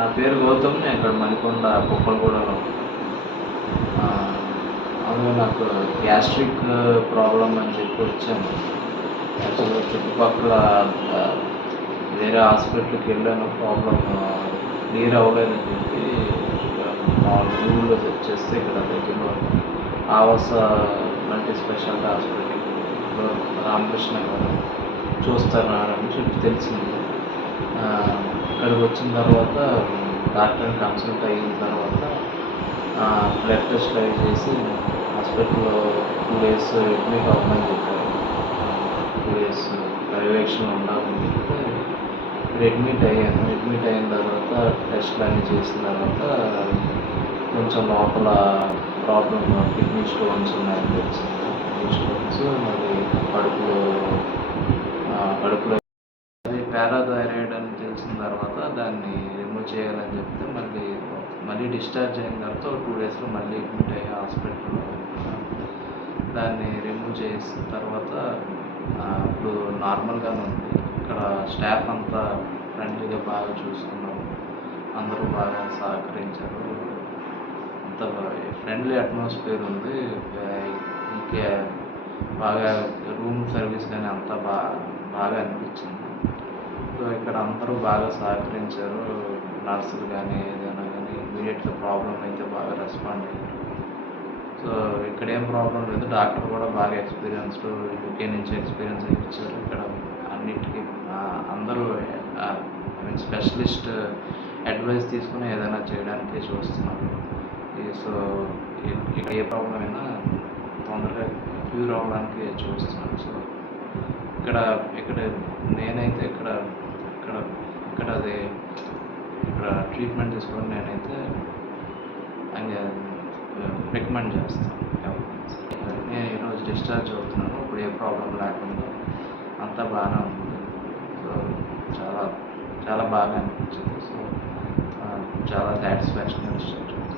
నా పేరు గౌతమ్. నేను ఇక్కడ మణికొండ కుప్పలగూడలో. అందులో నాకు గ్యాస్ట్రిక్ ప్రాబ్లం అని చెప్పి వచ్చాను. యాక్చువల్గా చుట్టుపక్కల వేరే హాస్పిటల్కి వెళ్ళాను. ప్రాబ్లం క్లియర్ అవ్వలేదని చెప్పి గూగుల్లో సెర్చ్ చేస్తే ఇక్కడ దగ్గరలో ఆవాస మల్టీ స్పెషాలిటీ హాస్పిటల్లో రామకృష్ణ గారు చూస్తున్నారని చెప్పి తెలిసింది. ఇక్కడికి వచ్చిన తర్వాత డాక్టర్ని కన్సల్ట్ అయిన తర్వాత బ్లడ్ టెస్ట్ అవి చేసి హాస్పిటల్లో 2 days అడ్మిట్ అవ్వమని చెప్పారు. 2 days పర్యవేక్షణ ఉండాలని చెప్తే ఇక్కడ అడ్మిట్ అయ్యాను. అడ్మిట్ అయిన తర్వాత టెస్ట్లు అన్నీ చేసిన తర్వాత కొంచెం లోపల ప్రాబ్లం కిడ్నీ స్టోన్స్ ఉన్నాయని తెలిసింది. కిడ్నీ స్టోన్స్ మళ్ళీ కడుపులో అది పారాథైరాయిడ్ అని తెలిసిన తర్వాత దాన్ని రిమూవ్ చేయాలని చెప్తే మళ్ళీ డిశ్చార్జ్ అయిన తర్వాత 2 daysలో మళ్ళీ అడ్మిట్ అయ్యే హాస్పిటల్లో దాన్ని రిమూవ్ చేసిన తర్వాత ఇప్పుడు నార్మల్గానే ఉంది. ఇక్కడ స్టాఫ్ అంతా ఫ్రెండ్లీగా బాగా చూసుకున్నాము. అందరూ బాగా సహకరించారు. అంత ఫ్రెండ్లీ అట్మాస్ఫియర్ ఉంది. ఇంకా బాగా రూమ్ సర్వీస్ కానీ అంతా బాగా అనిపించింది. సో ఇక్కడ అందరూ బాగా సహకరించారు. నర్సులు కానీ ఏదైనా కానీ ఇమీడియట్గా ప్రాబ్లం అయితే బాగా రెస్పాండ్ అయ్యారు. సో ఇక్కడ ఏం ప్రాబ్లం లేదు. డాక్టర్ కూడా బాగా ఎక్స్పీరియన్స్డ్, యూకే నుంచి ఎక్స్పీరియన్స్ ఇచ్చారు. ఇక్కడ అన్నిటికీ అందరూ స్పెషలిస్ట్ అడ్వైస్ తీసుకుని ఏదైనా చేయడానికి చూస్తున్నారు. సో ఇక్కడ ఏ ప్రాబ్లం అయినా తొందరగా క్యూర్ అవ్వడానికి చూస్తున్నాను. సో ఇక్కడ నేనైతే ఇక్కడ ట్రీట్మెంట్ తీసుకోవడం నేనైతే రికమెండ్ చేస్తాను. నేను ఈరోజు డిశ్చార్జ్ అవుతున్నాను. ఇప్పుడు ఏ ప్రాబ్లం లేకుండా అంతా బాగానే ఉంది. సో చాలా బాగా అనిపించింది. సో చాలా సాటిస్ఫాక్షన్ డిశ్చార్జ్ అవుతుంది.